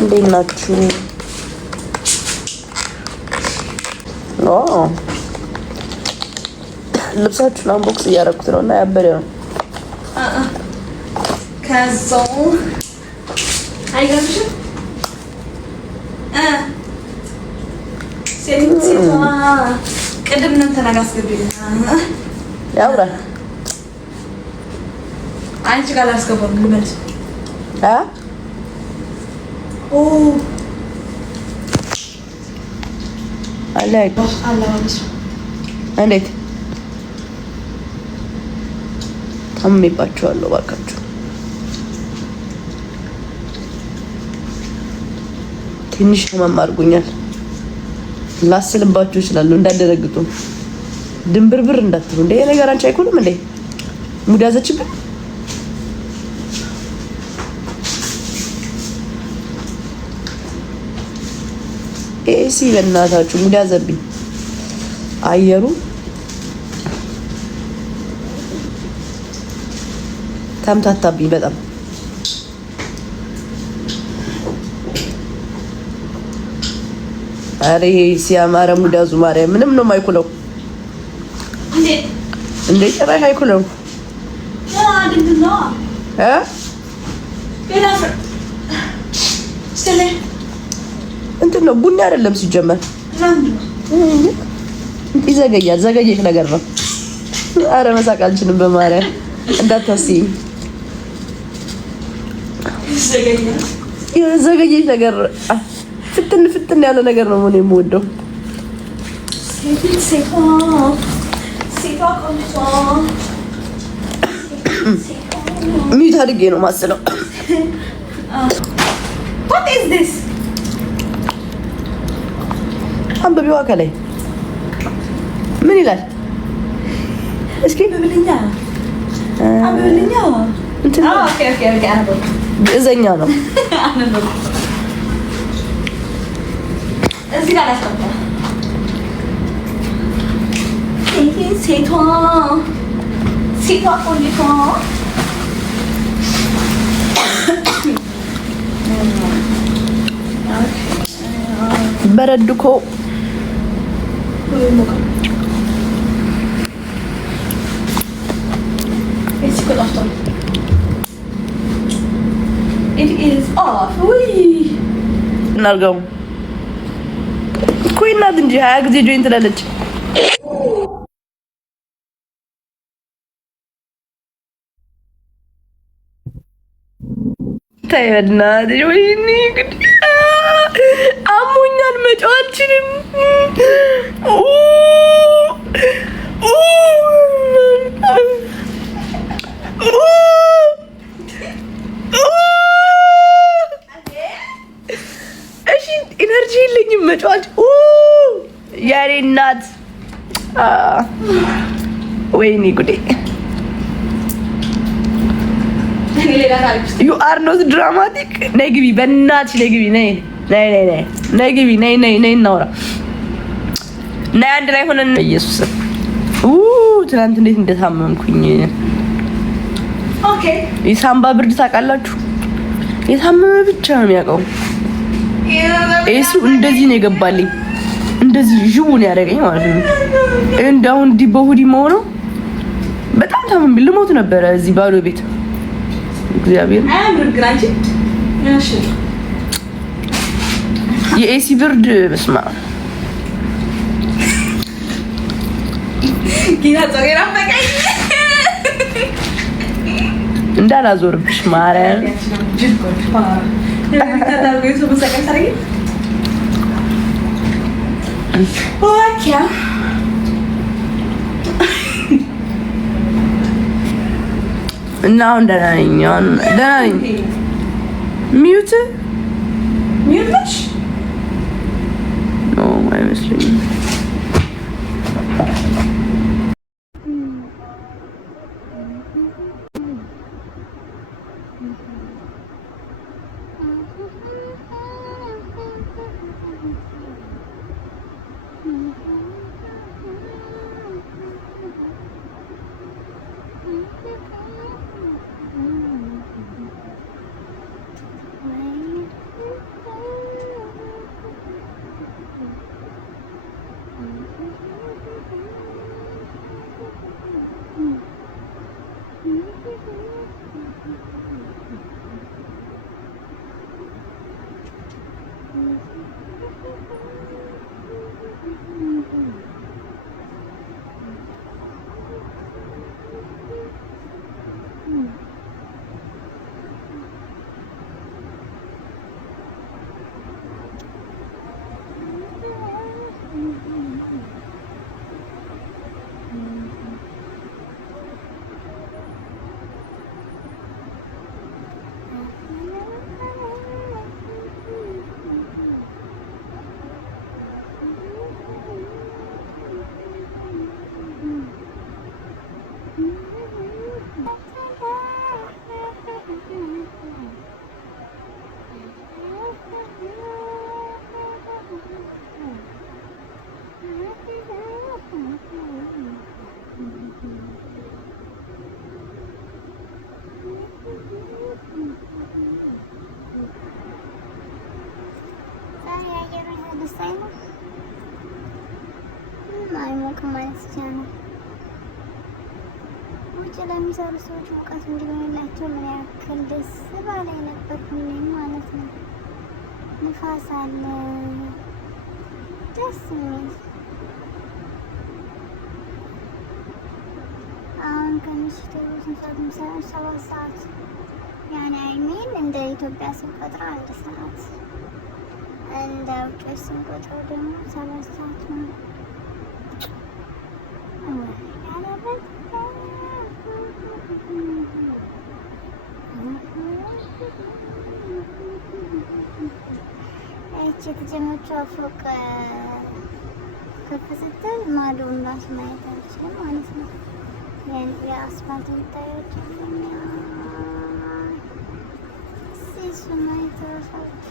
እንዴት ናችሁ? ልብሳችሁን አንቦክስ እያደረኩት ነው እና ያበደ ነው። ከዛው አይገርምሽም? ሴቷ ቅድም እንትን አስገቢልኝ ያውራ አንቺ ጋር ላስገባው ልመልስ እንዴት አምሜባችኋለሁ እባካችሁ። ትንሽ ህመም አድርጎኛል። ላስልባችሁ እችላለሁ እንዳደረግጡ ድንብርብር እንዳትሉ። እንደ ነገር አንቺ አይኩልም እንዴ ሙድ ያዘችብን። ኤሲ በእናታችሁ ሙድ ያዘብኝ አየሩ። ተምታታብኝ በጣም። አሬ ሲያማረ ሙድ ያዙ ማርያም። ምንም ነው የማይኩለው እንዴ ጭራሽ አይኩለው እንትን ነው ቡና አይደለም ሲጀመር። ይዘገያል። ዘገየሽ ነገር ነው። አረ መሳቅ አልችልም በማርያም እንዳታስይኝ። ዘገየሽ ነገር ፍትን ያለ ነገር ነው ምን የምወደው። ሚዩት አድርጌ ነው ማስለው። What is this? አንብቢዋ ከላይ ምን ይላል? እስኪ በብልኛ አብልኛ እንትን ኦኬ አነው ግዕዘኛ ነው። እዚህ ጋር አስቀምጣ። ሴቷ ቆንጆ በረድኮ እናድርገው እኮ እናት እንጂ 20 ጊዜ ጆይን ትላለች። ተይ በእናትሽ ወይኔ ግድ አሞኛል፣ መጫወት አልችልም። እሺ ኢነርጂ የለኝም መጫወት። የኔ እናት ወይኔ ጉዴ። ዩ አር ኖት ድራማቲክ። ነይ ግቢ በእናትሽ ነይ ግቢ። ነይ ግቢ። ነይ እናውራ። ነይ አንድ ላይ ሆነን ኢየሱስ ትናንት እንዴት እንደታመምኩኝ። ኦኬ የሳምባ ብርድ ታውቃላችሁ? የታመመ ብቻ ነው የሚያውቀው። ኤሱ እንደዚህ ነው የገባልኝ። እንደዚህ ዥውን ያደረገኝ ማለት ነው። እንዳው እንዲህ በሁዲ መሆነው በጣም ታመም ልሞት ነበረ እዚህ ባዶ ቤት። እግዚአብሔር የኤሲ ብርድ በስማ እንዳላዞርብሽ ማርያም። እና አሁን ደህና ነኝ። ሚዩት ነሽ? ኖ አይመስለኝም። አይሞቅም ማለት ይቻላል። ውጭ ለሚሰሩ ሰዎች ሙቀት እንዲሆንላቸው ምን ያክል ደስ ባላይ ነበር ሁሌም ማለት ነው። ንፋስ አለ ደስ የሚል። አሁን ከምሽቱ 7 ሰዓት ያኔ አይሜን እንደ ኢትዮጵያ ስንቆጥረው 1 ሰዓት እንደ ውጭ ስንቆጥረው ደግሞ 7 ሰዓት ነው። እቺ የተጀመረችው ፎቅ ከፍ ስትል ማዶውን ራሱ ማየት አልችልም ማለት ነው። የአስፋልት የሚታየች እሱ ማየት ራሳች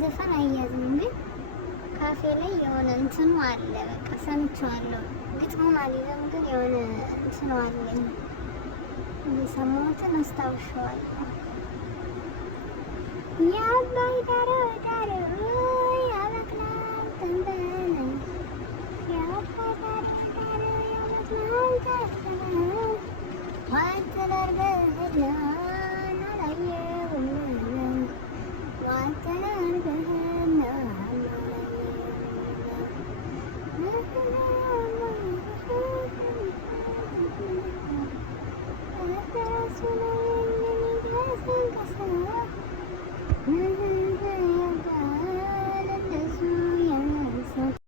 ዘፈን አያዝም ግን ካፌ ላይ የሆነ እንትኑ አለ። በቃ ሰምቼዋለሁ። ግጥሙን አልይዘም ግን የሆነ እንትኑ አለኝ። የሰማሁትን አስታውሻለሁ። የአባይ ዳሮ ዳሮ ያበቅላል ተንበል የአባይ ዳሮ ዳሮ ያበቅላል ተንበል ዋይ ተደርገህላ